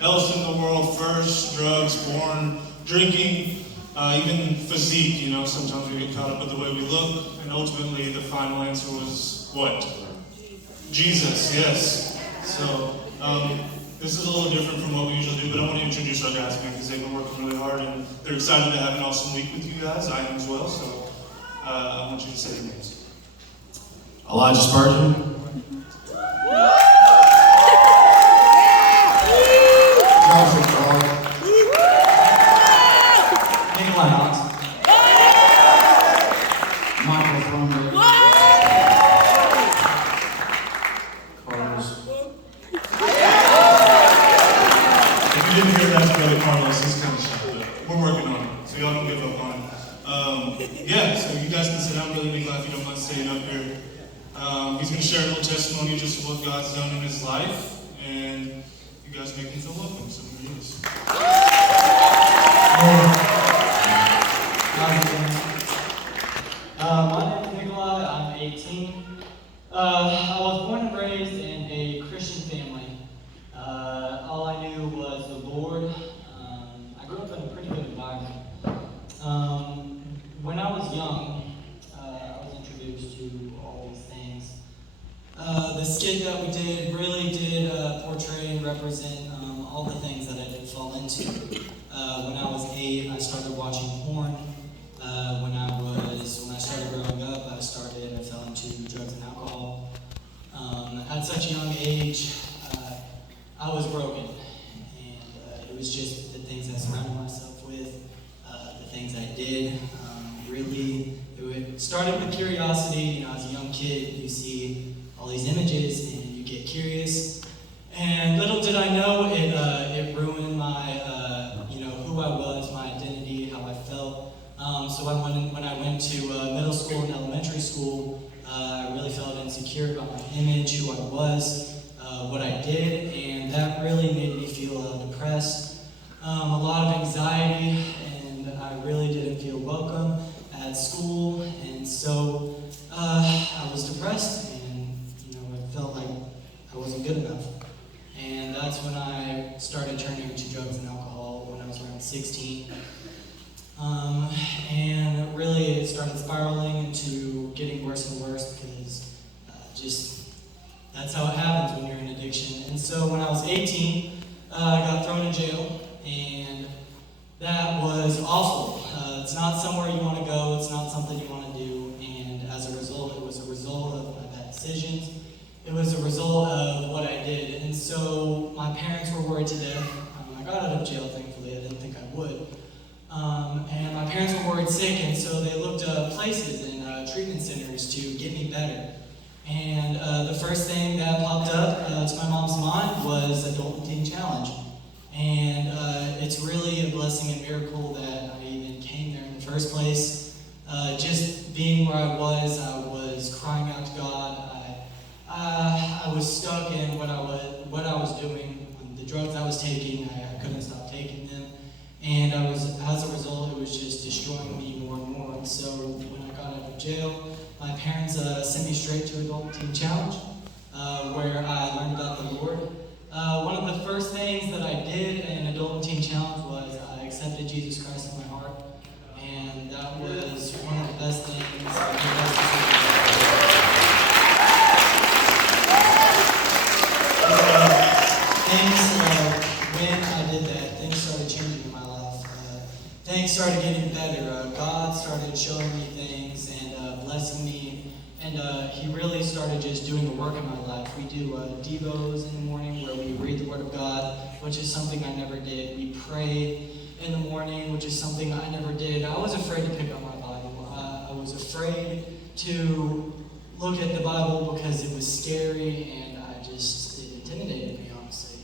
else in the world first: drugs, porn, drinking, even physique. Sometimes we get caught up with the way we look, and ultimately the final answer was what? Jesus, yes. So this is a little different from what we usually do, but I want to introduce our guys again because they've been working really hard and they're excited to have an awesome week with you guys. I am as well, so I want you to say your names. Elijah Spurgeon. Johnson Carl. Nickolai IYC. Michael Thornberry. Carlos. If you didn't hear that, brother Carlos, he's kind of shy, but we're working on it, so y'all don't give up on it. So you guys can sit down. Really be glad if you don't mind staying up here. He's going to share a little testimony just of what God's done in his life, and you guys make him feel welcome. So here he is. My name is Nickolai. I'm 18. I was born and raised in a Christian family. All I knew was the Lord. I grew up in a pretty good environment. When I was young, I was introduced to all these things. The skit that we did really did portray and represent all the things that I did fall into. When I was 8, I started watching porn. When I started growing up, I fell into drugs and alcohol. At such a young age, I was broken, and it was just the things I surrounded myself with, the things I did. It started with curiosity. As a young kid, you see all these images and you get curious. And little did I know, it ruined my, who I was, my identity, how I felt. So when I went to middle school and elementary school, I really felt insecure about my image, who I was, what I did, and that really made me feel depressed, a lot of anxiety, and I really didn't feel welcome at school, and so I was depressed, and I felt like I wasn't good enough. And that's when I started turning to drugs and alcohol when I was around 16. And really it started spiraling into getting worse and worse because that's how it happens when you're in addiction. And so when I was 18, I got thrown in jail, and that was awful. It's not somewhere you want to go, it's not something you want to do, and as a result, it was a result of my bad decisions. It was a result of what I did. And so my parents were worried to death. I got out of jail, thankfully. I didn't think I would. And my parents were worried sick, and so they looked up places and treatment centers to get me better. And the first thing that popped up to my mom's mind was Adult and Teen Challenge. And it's really a blessing and miracle that I even came there in the first place. Just being where I was crying out to God. I was stuck in what I was doing, the drugs I was taking. I couldn't stop taking them, and as a result, it was just destroying me more and more. And so when I got out of jail, my parents sent me straight to Adult and Teen Challenge, where I learned about the Lord. One of the first things that I did in Adult and Teen Challenge was I accepted Jesus Christ in my heart, and that was one of the best things. When I did that, things started changing in my life. Things started getting better. God started showing me things and blessing me. And he really started just doing the work in my life. We do devos in the morning where we read the Word of God, which is something I never did. We pray in the morning, which is something I never did. I was afraid to pick up my Bible. I was afraid to look at the Bible because it was scary, and it intimidated me, honestly.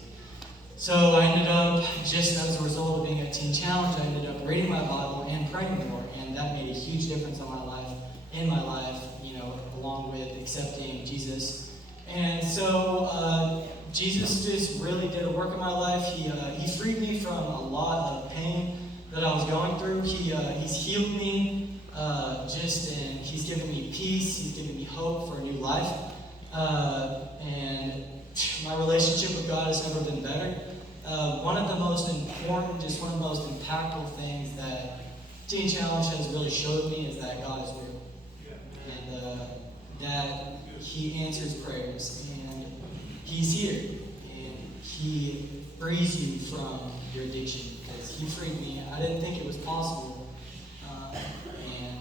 So I ended up, just as a result of being at Teen Challenge, I ended up reading my Bible and praying more, and that made a huge difference in my life, along with accepting Jesus. And so Jesus just really did a work in my life. He freed me from a lot of pain that I was going through. He's healed me, and he's given me peace. He's given me hope for a new life. And my relationship with God has never been better. One important, just one of the most impactful things that Teen Challenge has really showed me is that God is real. And that He answers prayers, and He's here, and He frees you from your addiction, because He freed me. I didn't think it was possible, and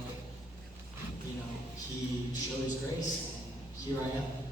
He showed His grace, and here I am.